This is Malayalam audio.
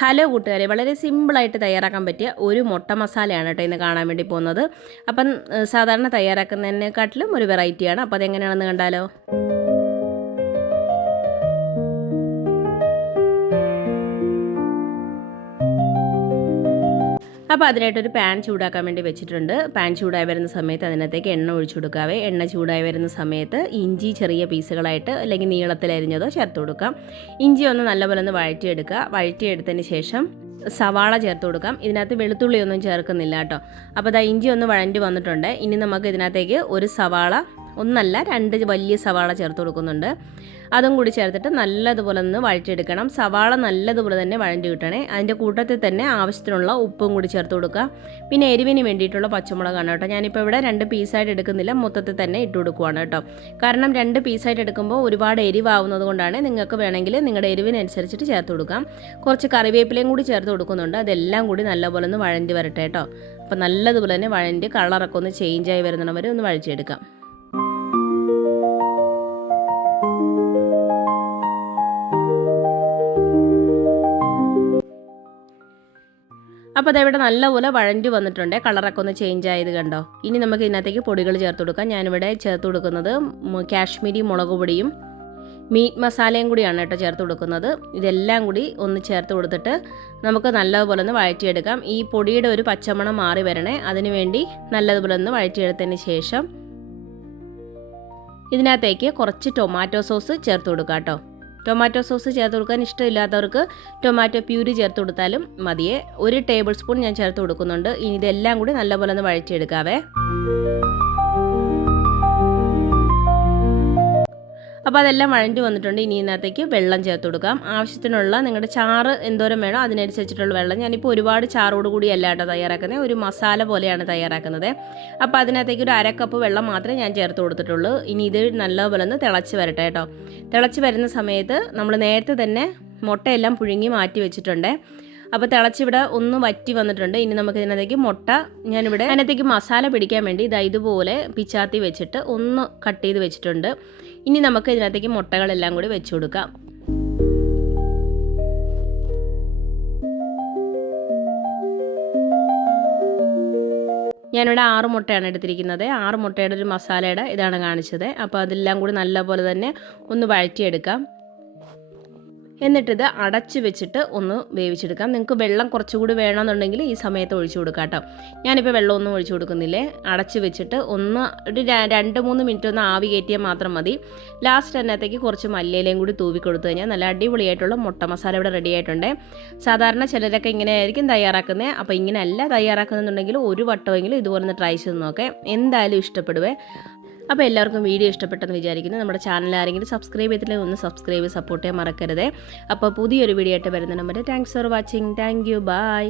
ഹലോ കൂട്ടുകാരെ വളരെ സിമ്പിളായിട്ട് തയ്യാറാക്കാൻ പറ്റിയ ഒരു മുട്ട മസാലയാണ് കേട്ടോ ഇന്ന് കാണാൻ വേണ്ടി പോകുന്നത്. അപ്പം സാധാരണ തയ്യാറാക്കുന്നതിനെക്കാട്ടിലും ഒരു വെറൈറ്റിയാണ്. അപ്പോൾ അതെങ്ങനെയാണെന്ന് കണ്ടാലോ? അപ്പോൾ അതിനായിട്ടൊരു പാൻ ചൂടാക്കാൻ വേണ്ടി വെച്ചിട്ടുണ്ട്. പാൻ ചൂടായി വരുന്ന സമയത്ത് അതിനകത്തേക്ക് എണ്ണ ഒഴിച്ചു കൊടുക്കാവേ. എണ്ണ ചൂടായി വരുന്ന സമയത്ത് ഇഞ്ചി ചെറിയ പീസുകളായിട്ട് അല്ലെങ്കിൽ നീളത്തിൽ അരിഞ്ഞതോ ചേർത്ത് കൊടുക്കാം. ഇഞ്ചി ഒന്ന് നല്ലപോലെ ഒന്ന് വഴറ്റിയെടുക്കുക. വഴറ്റിയെടുത്തതിന് ശേഷം സവാള ചേർത്ത് കൊടുക്കാം. ഇതിനകത്ത് വെളുത്തുള്ളി ഒന്നും ചേർക്കുന്നില്ല കേട്ടോ. അപ്പോൾ അതാ ഇഞ്ചി ഒന്ന് വഴണ്ടി വന്നിട്ടുണ്ട്. ഇനി നമുക്ക് ഇതിനകത്തേക്ക് ഒരു സവാള ഒന്നല്ല രണ്ട് വലിയ സവാള ചേർത്ത് കൊടുക്കുന്നുണ്ട്. അതും കൂടി ചേർത്തിട്ട് നല്ലതുപോലെ ഒന്ന് വഴറ്റിയെടുക്കണം. സവാള നല്ലതുപോലെ തന്നെ വഴണ്ടി കിട്ടണേ. അതിന്റെ കൂട്ടത്തിൽ തന്നെ ആവശ്യത്തിനുള്ള ഉപ്പും കൂടി ചേർത്ത് കൊടുക്കുക. പിന്നെ എരിവിന് വേണ്ടിയിട്ടുള്ള പച്ചമുളകാണ് കേട്ടോ. ഞാനിപ്പോൾ ഇവിടെ രണ്ട് പീസായിട്ട് എടുക്കുന്നില്ല. മൊത്തത്തിൽ തന്നെ ഇട്ട് കൊടുക്കുവാണ് കേട്ടോ. കാരണം രണ്ട് പീസായിട്ട് എടുക്കുമ്പോൾ ഒരുപാട് എരിവാവുന്നത് കൊണ്ടാണ് നിങ്ങൾക്ക് വേണമെങ്കിൽ നിങ്ങളുടെ എരിവിനനുസരിച്ചിട്ട് ചേർത്ത് കൊടുക്കാം. കുറച്ച് കറിവേപ്പിലയും കൂടി ചേർത്ത് കൊടുക്കുന്നുണ്ട്. അതെല്ലാം കൂടി നല്ലപോലെ ഒന്ന് വഴണ്ടി വരട്ടെ കേട്ടോ. അപ്പോൾ നല്ലതുപോലെ തന്നെ വഴണ്ടി കളറൊക്കെ ഒന്ന് ചേഞ്ചായി വരുന്നവരെ വരെ ഒന്ന് വഴിച്ചെടുക്കാം അപ്പോൾ അതവിടെ നല്ലപോലെ വഴഞ്ഞു വന്നിട്ടുണ്ട്. കളറൊക്കെ ഒന്ന് ചേഞ്ച് ആയത് കണ്ടോ? ഇനി നമുക്ക് ഇതിനകത്തേക്ക് പൊടികൾ ചേർത്ത് കൊടുക്കാം. ഞാനിവിടെ ചേർത്ത് കൊടുക്കുന്നത് കാശ്മീരി മുളക് പൊടിയും മീറ്റ് മസാലയും കൂടിയാണ് കേട്ടോ ചേർത്ത് കൊടുക്കുന്നത്. ഇതെല്ലാം കൂടി ഒന്ന് ചേർത്ത് കൊടുത്തിട്ട് നമുക്ക് നല്ലതുപോലെ ഒന്ന് വഴറ്റിയെടുക്കാം. ഈ പൊടിയുടെ ഒരു പച്ചമണം മാറി വരണേ. അതിനു വേണ്ടി നല്ലതുപോലെ ഒന്ന് വഴറ്റിയെടുത്തതിന് ശേഷം ഇതിനകത്തേക്ക് കുറച്ച് ടൊമാറ്റോ സോസ് ചേർത്ത് കൊടുക്കാം കേട്ടോ. ടൊമാറ്റോ സോസ് ചേർത്ത് കൊടുക്കാൻ ഇഷ്ടമില്ലാത്തവർക്ക് ടൊമാറ്റോ പ്യൂരി ചേർത്ത് കൊടുത്താലും മതിയെ. ഒരു ടേബിൾ സ്പൂൺ ഞാൻ ചേർത്ത് കൊടുക്കുന്നുണ്ട്. ഇനി ഇതെല്ലാം കൂടി നല്ലപോലെ ഒന്ന് വഴറ്റിയെടുക്കാവേ. അപ്പോൾ അതെല്ലാം വഴണ്ടി വന്നിട്ടുണ്ട്. ഇനി ഇതിനകത്തേക്ക് വെള്ളം ചേർത്ത് കൊടുക്കാം. ആവശ്യത്തിനുള്ള നിങ്ങളുടെ ചാറ് എന്തോരം വേണോ അതിനനുസരിച്ചിട്ടുള്ള വെള്ളം. ഞാനിപ്പോൾ ഒരുപാട് ചാറോട് കൂടി അല്ല കേട്ടോ തയ്യാറാക്കുന്നത്. ഒരു മസാല പോലെയാണ് തയ്യാറാക്കുന്നത്. അപ്പോൾ അതിനകത്തേക്ക് ഒരു അര കപ്പ് വെള്ളം മാത്രമേ ഞാൻ ചേർത്ത് കൊടുത്തിട്ടുള്ളൂ. ഇനി ഇത് നല്ലപോലെ ഒന്ന് തിളച്ച് വരട്ടെ കേട്ടോ. തിളച്ച് വരുന്ന സമയത്ത് നമ്മൾ നേരത്തെ തന്നെ മുട്ടയെല്ലാം പുഴുങ്ങി മാറ്റി വെച്ചിട്ടുണ്ട്. അപ്പോൾ തിളച്ചിവിടെ ഒന്ന് വറ്റി വന്നിട്ടുണ്ട്. ഇനി നമുക്ക് ഇതിനകത്തേക്ക് മുട്ട ഞാനിവിടെ അതിനകത്തേക്ക് മസാല പിടിക്കാൻ വേണ്ടി ഇതാ ഇതുപോലെ പിച്ചാത്തി വെച്ചിട്ട് ഒന്ന് കട്ട് ചെയ്ത് വെച്ചിട്ടുണ്ട്. ഇനി നമുക്ക് ഇതിനകത്തേക്ക് മുട്ടകളെല്ലാം കൂടി വെച്ചു കൊടുക്കാം. ഞാനിവിടെ ആറ് മുട്ടയാണ് എടുത്തിരിക്കുന്നത്. ആറ് മുട്ടയുടെ ഒരു മസാലയുടെ ഇതാണ് കാണിച്ചത്. അപ്പോൾ അതെല്ലാം കൂടി നല്ലപോലെ തന്നെ ഒന്ന് വഴറ്റിയെടുക്കാം. എന്നിട്ടിത് അടച്ചു വെച്ചിട്ട് ഒന്ന് വേവിച്ചെടുക്കാം. നിങ്ങൾക്ക് വെള്ളം കുറച്ചുകൂടി വേണമെന്നുണ്ടെങ്കിൽ ഈ സമയത്ത് ഒഴിച്ചു കൊടുക്കാം കേട്ടോ. ഞാനിപ്പോൾ വെള്ളമൊന്നും ഒഴിച്ചു കൊടുക്കുന്നില്ലേ? അടച്ച് വെച്ചിട്ട് ഒന്ന് ഒരു രണ്ട് മൂന്ന് മിനിറ്റ് ഒന്ന് ആവി കയറ്റിയാൽ മാത്രം മതി. ലാസ്റ്റ് അതിനകത്തേക്ക് കുറച്ച് മല്ലിയിലയും കൂടി തൂവി കൊടുത്തു കഴിഞ്ഞാൽ നല്ല അടിപൊളിയായിട്ടുള്ള മുട്ട മസാല ഇവിടെ റെഡി ആയിട്ടുണ്ട്. സാധാരണ ചിലരൊക്കെ ഇങ്ങനെ ആയിരിക്കും തയ്യാറാക്കുന്നത് അപ്പോൾ ഇങ്ങനെയല്ല തയ്യാറാക്കുന്നുണ്ടെങ്കിൽ ഒരു വട്ടമെങ്കിലും ഇതുപോലെ ഒന്ന് ട്രൈ ചെയ്ത് നോക്കേ. എന്തായാലും ഇഷ്ടപ്പെടുവേ. അപ്പോൾ എല്ലാവർക്കും വീഡിയോ ഇഷ്ടപ്പെട്ടെന്ന് വിചാരിക്കുന്നു. നമ്മുടെ ചാനൽ ആരെങ്കിലും സബ്സ്ക്രൈബ് ചെയ്തില്ലെങ്കിൽ ഒന്ന് സബ്സ്ക്രൈബ് സപ്പോർട്ട് ചെയ്യാൻ മറക്കരുത്. അപ്പോൾ പുതിയൊരു വീഡിയോ ആയിട്ട് വരുന്ന number thanks for watching thank you bye